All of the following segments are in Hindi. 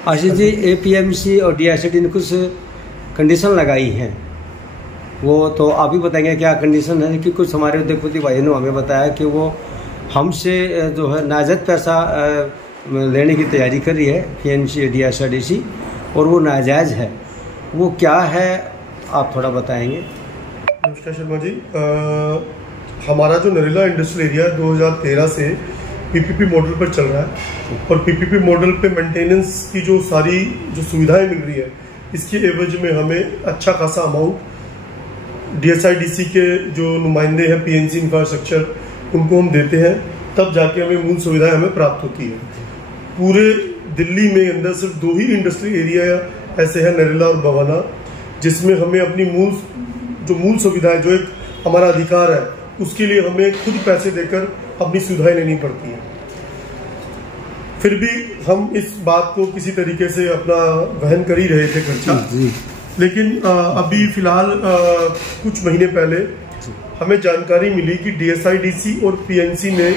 आशीष जी, एपीएमसी और डीएसआईडी ने कुछ कंडीशन लगाई हैं, वो तो आप ही बताएंगे क्या कंडीशन है? कि कुछ हमारे उद्योगपति भाइयों ने हमें बताया कि वो हमसे जो है नाजायज पैसा लेने की तैयारी कर रही है पीएमसी डीएसआईडीसी, और वो नाजायज़ है, वो क्या है आप थोड़ा बताएंगे? नमस्कार शर्मा जी, हमारा जो नरेला इंडस्ट्रियल एरिया 2013 से पीपीपी मॉडल पर चल रहा है और पीपीपी मॉडल पे मेंटेनेंस की जो सारी जो सुविधाएं मिल रही है, इसके एवज में हमें अच्छा खासा अमाउंट डीएसआईडीसी के जो नुमाइंदे हैं पीएनसी इंफ्रास्ट्रक्चर, उनको हम देते हैं, तब जाके हमें मूल सुविधाएं हमें प्राप्त होती है। पूरे दिल्ली में अंदर सिर्फ 2 ही इंडस्ट्रियल एरिया ऐसे हैं, नरेला और बवाना, जिसमें हमें अपनी मूल सुविधाएं जो एक हमारा अधिकार है, उसके लिए हमें खुद पैसे देकर अपनी सुविधाएं लेनी पड़ती है। फिर भी हम इस बात को किसी तरीके से अपना वहन कर ही रहे थे खर्चा, लेकिन अभी फिलहाल कुछ महीने पहले हमें जानकारी मिली कि डीएसआईडीसी और पीएनसी ने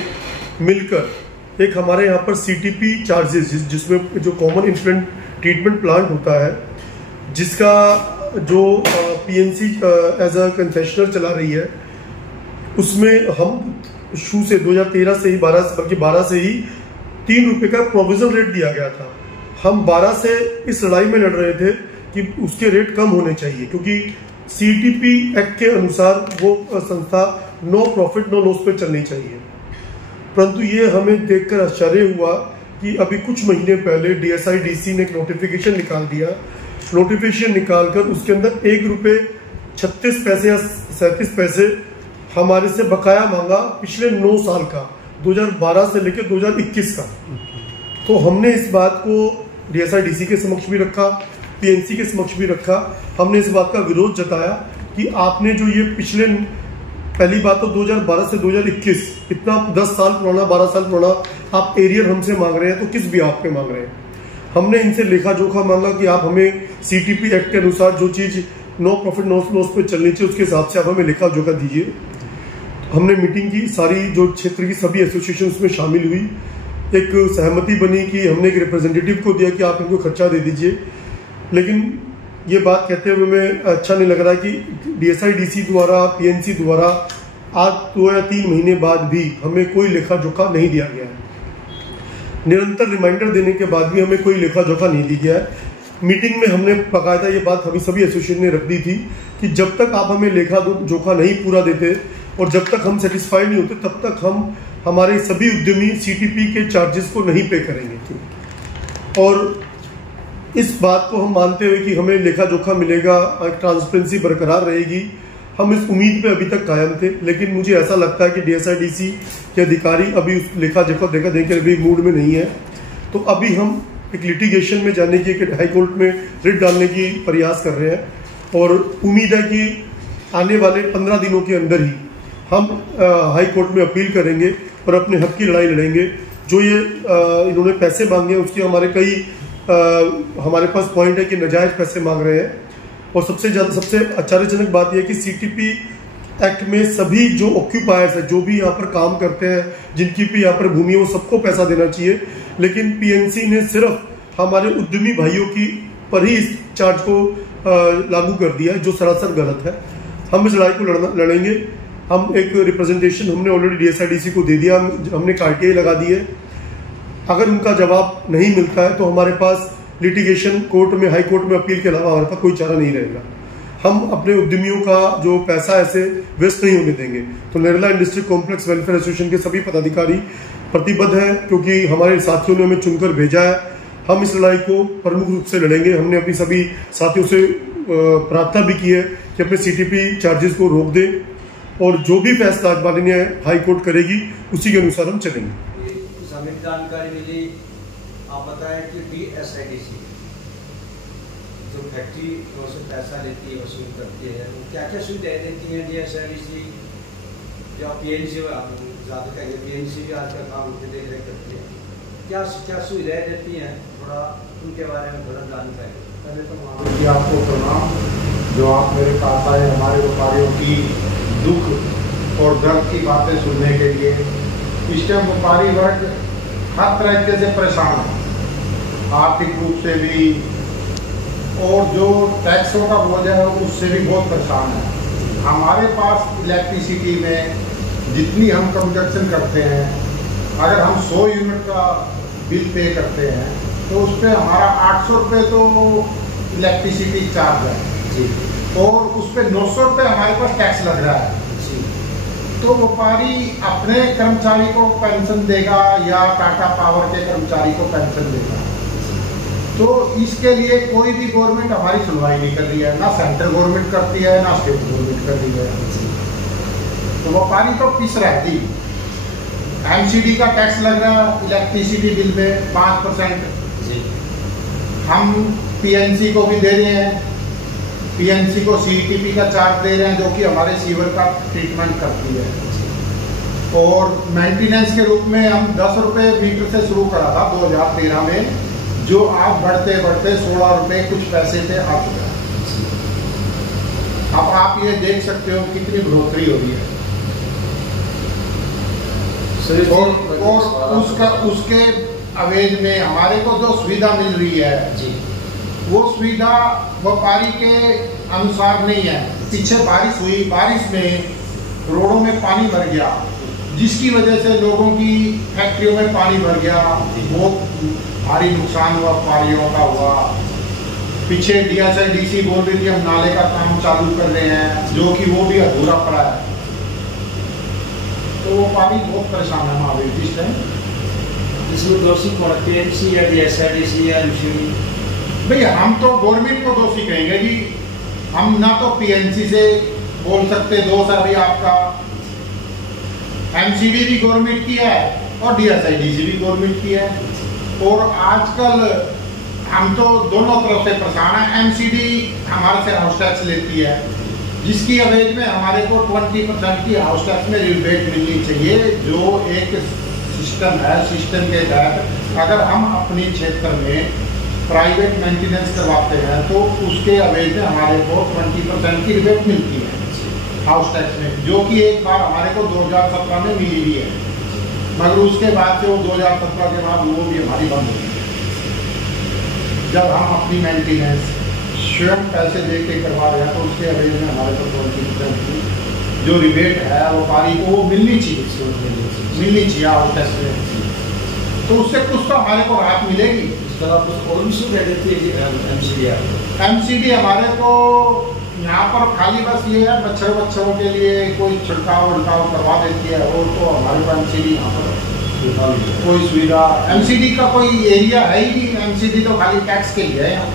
मिलकर एक हमारे यहाँ पर सीटीपी चार्जेस, जिसमें जो कॉमन इन्फ्लुएंट ट्रीटमेंट प्लांट होता है, जिसका जो पीएनसी एज अ कंसेशनर चला रही है, उसमें हम शुरू से 2013 से ही 12 से ही 3 रुपए का प्रोविजन रेट दिया गया था। हम 12 से इस लड़ाई में लड़ रहे थे कि उसके रेट कम होने चाहिए, क्योंकि सीटीपी एक्ट के अनुसार वो संस्था नो प्रॉफिट नो लॉस पे चलनी चाहिए। परंतु ये हमें देखकर आश्चर्य हुआ कि अभी कुछ महीने पहले डीएसआईडीसी ने एक नोटिफिकेशन निकाल दिया। नोटिफिकेशन निकालकर उसके अंदर 1 रुपये 36 पैसे या 37 पैसे हमारे से बकाया मांगा पिछले 9 साल का, 2012 से लेकर 2021 का। तो हमने इस बात को डीएसआईडीसी के समक्ष भी रखा, पीएनसी के समक्ष भी रखा। हमने इस बात का विरोध जताया कि आपने जो ये पिछले, पहली बात तो 2012 से 2021 इतना 10 साल पुराना, 12 साल पुराना आप एरियर हमसे मांग रहे हैं, तो किस ब्याह पे मांग रहे हैं? हमने इनसे लेखा जोखा मांगा कि आप हमें सीटीपी एक्ट के अनुसार जो चीज नो प्रॉफिट नो लॉस पे चलनी चाहिए, उसके हिसाब से आप हमें लेखा जोखा दीजिए। हमने मीटिंग की, सारी जो क्षेत्र की सभी एसोसिएशन उसमें शामिल हुई, एक सहमति बनी कि हमने एक रिप्रेजेंटेटिव को दिया कि आप इनको खर्चा दे दीजिए। लेकिन ये बात कहते हुए हमें अच्छा नहीं लग रहा कि डीएसआईडीसी द्वारा, पीएनसी द्वारा आज 2 या 3 महीने बाद भी हमें कोई लेखा जोखा नहीं दिया गया है। निरंतर रिमाइंडर देने के बाद भी हमें कोई लेखा जोखा नहीं दिया गया है। मीटिंग में हमने बाकायदा ये बात हमें सभी एसोसिएशन ने रख दी थी कि जब तक आप हमें लेखा जोखा नहीं पूरा देते और जब तक हम सेटिस्फाइड नहीं होते, तब तक हम हमारे सभी उद्यमी सीटीपी के चार्जेस को नहीं पे करेंगे। और इस बात को हम मानते हुए कि हमें लेखा जोखा मिलेगा, ट्रांसपेरेंसी बरकरार रहेगी, हम इस उम्मीद पे अभी तक कायम थे। लेकिन मुझे ऐसा लगता है कि डीएसआईडीसी के अधिकारी अभी उस लेखा जोखा देने के भी मूड में नहीं है। तो अभी हम एक लिटिगेशन में जाने की, एक हाई कोर्ट में रिट डालने की प्रयास कर रहे हैं और उम्मीद है कि आने वाले 15 दिनों के अंदर ही हम हाई कोर्ट में अपील करेंगे और अपने हक की लड़ाई लड़ेंगे। जो ये इन्होंने पैसे मांगे, उसके हमारे कई हमारे पास पॉइंट है कि नाजायज पैसे मांग रहे हैं। और सबसे आश्चर्यजनक बात यह है कि सीटीपी एक्ट में सभी जो ऑक्यूपायर्स है, जो भी यहाँ पर काम करते हैं, जिनकी भी यहाँ पर भूमि है, वो सबको पैसा देना चाहिए। लेकिन पीएनसी ने सिर्फ हमारे उद्यमी भाइयों की पर ही इस चार्ज को लागू कर दिया है, जो सरासर गलत है। हम इस लड़ाई को लड़ेंगे। हम एक रिप्रेजेंटेशन हमने ऑलरेडी डीएसआईडीसी को दे दिया, हमने आरटीआई लगा दी है। अगर उनका जवाब नहीं मिलता है तो हमारे पास लिटिगेशन कोर्ट में, हाई कोर्ट में अपील के अलावा हमारे पास कोई चारा नहीं रहेगा। हम अपने उद्यमियों का जो पैसा ऐसे वेस्ट नहीं होने देंगे। तो Narela industry complex welfare association के सभी पदाधिकारी प्रतिबद्ध हैं, क्योंकि हमारे साथियों ने हमें चुनकर भेजा है। हम इस लड़ाई को प्रमुख रूप से लड़ेंगे। हमने अपनी सभी साथियों से प्रार्थना भी की है कि अपने सीटीपी चार्जेस को रोक दें और जो भी फैसला माननीय हाई कोर्ट करेगी उसी के अनुसार हम चलेंगे। जानकारी मिली, आप बताएं कि डीएसआईडीसी जो फैक्ट्री से पैसा लेती है, वसूल करती है, वो क्या क्या सुविधाएं देती है डीएसआईडीसी या पीएनसी? ज़्यादा कहेंगे पीएनसी भी आज का काम उनके देख रेख करती है, क्या क्या सुविधाएं देती हैं, थोड़ा उनके बारे में थोड़ा जानकारी। पहले तो आपको प्रणाम, जो आप मेरे पास आए हमारे व्यापारियों की दुख और दर्द की बातें सुनने के लिए। इस टाइम व्यापारी वर्ग हर तरीके से परेशान है। आर्थिक रूप से भी, और जो टैक्सों का बोझ है उससे भी बहुत परेशान है। हमारे पास इलेक्ट्रिसिटी में जितनी हम कंजप्शन करते हैं, अगर हम 100 यूनिट का बिल पे करते हैं तो उस पर हमारा 800 रुपये तो इलेक्ट्रिसिटी चार्ज है जी, और उस पर 900 रुपये हमारे पास टैक्स लग रहा है। तो व्यापारी अपने कर्मचारी को पेंशन देगा या टाटा पावर के कर्मचारी को पेंशन देगा? तो इसके लिए कोई भी गवर्नमेंट हमारी सुनवाई नहीं कर रही है, ना सेंट्रल गवर्नमेंट करती है ना स्टेट गवर्नमेंट कर रही है। तो व्यापारी तो पिस रहा है जी। एमसीडी का टैक्स लग रहा है इलेक्ट्रिसिटी बिल में 5%, हम पीएनसी को भी दे रहे हैं, पीएनसी को सीईटीपी का चार्ज दे रहे हैं जो कि हमारे सीवर का ट्रीटमेंट करती है, और मेंटेनेंस के रूप में हम 10 रुपये मीटर से शुरू करा था 2013 में, जो आप बढ़ते बढ़ते 16 रुपये कुछ पैसे पे आ चुका है। अब आप ये देख सकते हो कितनी बढ़ोतरी हो रही है। और उसके अवेज में हमारे को जो सुविधा मिल रही है जी, वो सुविधा व्यापारी के अनुसार नहीं है। पीछे बारिश हुई, बारिश में रोडों में पानी भर गया, जिसकी वजह से लोगों की फैक्ट्रियों में पानी भर गया, बहुत भारी नुकसान हुआ, व्यापारियों का हुआ। पीछे डीएसआईडीसी बोल रही थी हम नाले का काम चालू कर रहे हैं, जो कि वो भी अधूरा पड़ा है। तो वो पानी बहुत परेशान है महावीर इस टाइम। इसमें दोषी कौन, पीएमसी या डीएसआईडीसी या एमसीडी? भाई हम तो गवर्नमेंट को दोषी कहेंगे जी, हम ना तो पीएनसी से बोल सकते दोष है भाई आपका, एमसीडी भी गवर्नमेंट की है और डीएसआईडीसी भी गवर्नमेंट की है। और आजकल हम तो दोनों तरफ से परेशान है। एमसीडी हमारे से हाउस टैक्स लेती है, जिसकी अवेज में हमारे को 20% की हाउस टैक्स में रिबेट मिलनी चाहिए, जो एक सिस्टम है। सिस्टम के तहत अगर हम अपनी क्षेत्र में प्राइवेट मेंटेनेंस करवाते हैं तो उसके अवेज में हमारे को 20% की रिबेट मिलती है हाउस टैक्स में, जो कि एक बार हमारे को 2017 में मिली हुई है, मगर उसके बाद से वो 2017 के बाद वो भी हमारी बंद हो गई। जब हम अपनी मेंटेनेंस स्वयं पैसे दे के करवा रहे हैं तो उसके अवेज में हमारे को 20% की जो रिबेट है व्यापारी को वो मिलनी चाहिए हाउस टैक्स में। तो उससे कुछ तो हमारे को राहत मिलेगी। एमसीडी हमारे को यहाँ पर खाली बस ये है, बच्चों के लिए कोई छिड़काव उड़काव करवा देती है, और तो हमारे पास एमसीडी यहाँ पर कोई सुविधा, एमसीडी का कोई एरिया है ही नहीं। एमसीडी तो खाली टैक्स के लिए है यहाँ,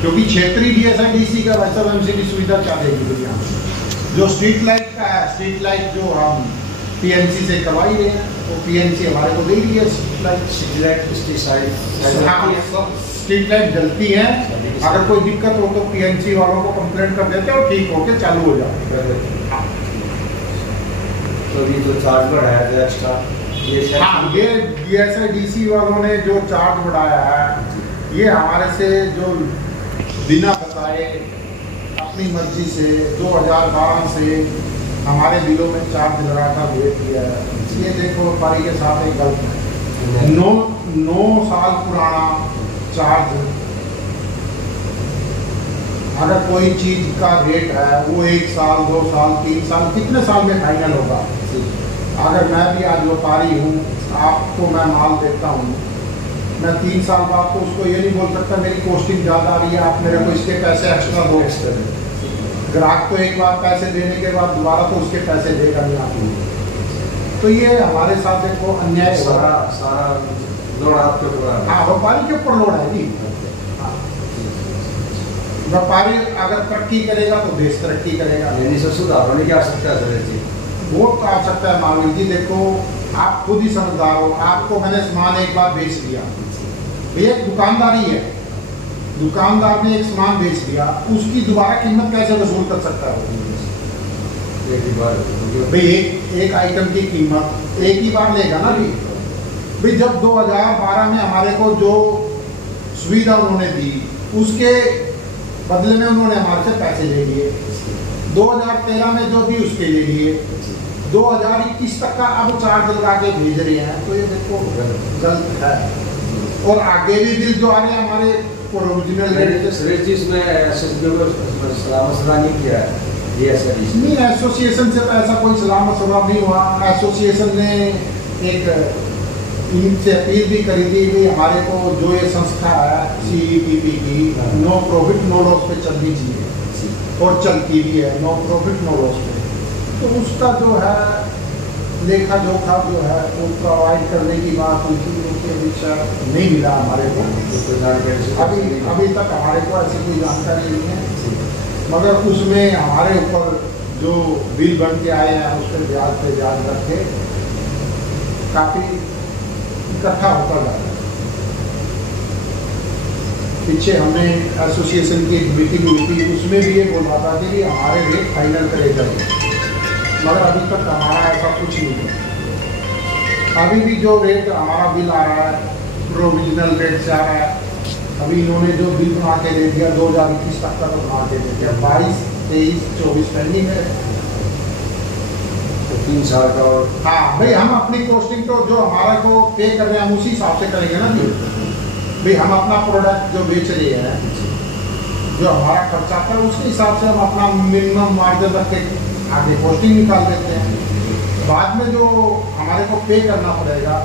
क्योंकि क्षेत्रीय डीएसआईडीसी का वैसा एमसीडी सुविधा क्या देगी दुनिया में। जो स्ट्रीट लाइट का है, स्ट्रीट लाइट जो हम पीएनसी से करवा ही रहे हैं, वो पीएनसी हमारे को दे रही है स्ट्रीट लाइट जलती है। अगर कोई दिक्कत हो तो पीएनसी वालों को कंप्लेंट कर देते हैं और ठीक होके चालू हो जाते हैं। तो ये जो चार्ज बढ़ाया था एक्स्ट्रा, ये डीएसआईडीसी वालों ने जो चार्ज बढ़ाया है, ये हमारे से जो बिना बताए अपनी मर्जी से 2012 से हमारे बिलों में चार्ज लगा कर भेज दिया है। ये देखो व्यापारी के साथ एक गलत है। 9 साल पुराना चार्ज, अगर कोई चीज का रेट है वो 1 साल 2 साल 3 साल कितने साल में फाइनल होगा। अगर मैं भी आज व्यापारी हूँ, आपको मैं माल देता हूँ, मैं 3 साल बाद तो उसको ये नहीं बोल सकता मेरी कॉस्टिंग ज़्यादा आ रही है, आप मेरे को इसके पैसे एक्स्ट्रा दो। ग्राहक तो एक बार पैसे देने के बाद दोबारा तो उसके पैसे देगा नहीं आपको। तो ये हमारे साथ देखो अन्याय सारा लोड आपके ऊपर। हाँ, व्यापारी के ऊपर लोड है जी। व्यापारी अगर तरक्की करेगा तो देश तरक्की करेगा। सुधार होने की आवश्यकता है, बहुत आवश्यकता है। मान लीजिए देखो, आप खुद ही समझदार हो, आपको मैंने सामान एक बार बेच दिया, एक दुकानदारी है, दुकानदार ने एक सामान बेच दिया, उसकी दोबारा कीमत कैसे वसूल कर सकता है भाई? एक आइटम की कीमत एक ही बार लेगा ना भाई। जब 2012 में हमारे को जो सुविधा उन्होंने दी, उसके बदले में उन्होंने हमारे से पैसे ले लिए। 2013 में जो दी उसके ले लिए, 2021 तक का अब चार्ज लगा के भेज रहे हैं। तो ये देखो गलत है। और आगे भी बिल जो आ रहे हैं हमारे ओरिजिनल सुरेश जी इसमें एसएसबी को सलाह मशवरा नहीं किया है DSIDC नहीं, एसोसिएशन से तो ऐसा कोई सलाह मशवरा नहीं हुआ। एसोसिएशन ने एक इनसे अपील भी करी थी कि हमारे को जो ये संस्था है CEPP की नो प्रॉफिट नो लॉस पे चलनी चाहिए और चलती भी है नो प्रॉफिट नो लॉस पे। तो उसका जो है लेखा जोखा जो है वो प्रोवाइड करने की बात हुई थी, उसके अपेक्षा नहीं मिला हमारे को। अभी तक हमारे को ऐसी कोई जानकारी नहीं है, मगर उसमें हमारे ऊपर जो बिल बन के आए हैं उस पर ब्याज रख के काफ़ी इकट्ठा होता जा रहा है। पीछे हमने एसोसिएशन की एक मीटिंग हुई थी, उसमें भी ये बोला था कि हमारे रेट फाइनल करे जाए, मगर अभी तक हमारा ऐसा कुछ नहीं है। अभी भी जो रेट हमारा बिल आ रहा है प्रोविजनल रेट से आ रहा है। अभी इन्होंने जो बिल बना के दे दिया 2021 तक का तो बना के दे दिया, 22, 23, 24 पेंडिंग है, 3 साल का। और हाँ भाई, हम अपनी कॉस्टिंग तो जो हमारा को पे कर रहे हैं हम उसी हिसाब से करेंगे ना जी। भाई हम अपना प्रोडक्ट जो बेच रहे हैं, जो हमारा खर्चा था उसके हिसाब से हम अपना मिनिमम मार्जिन रख के आगे कॉस्टिंग निकाल देते हैं। बाद में जो हमारे को पे करना पड़ेगा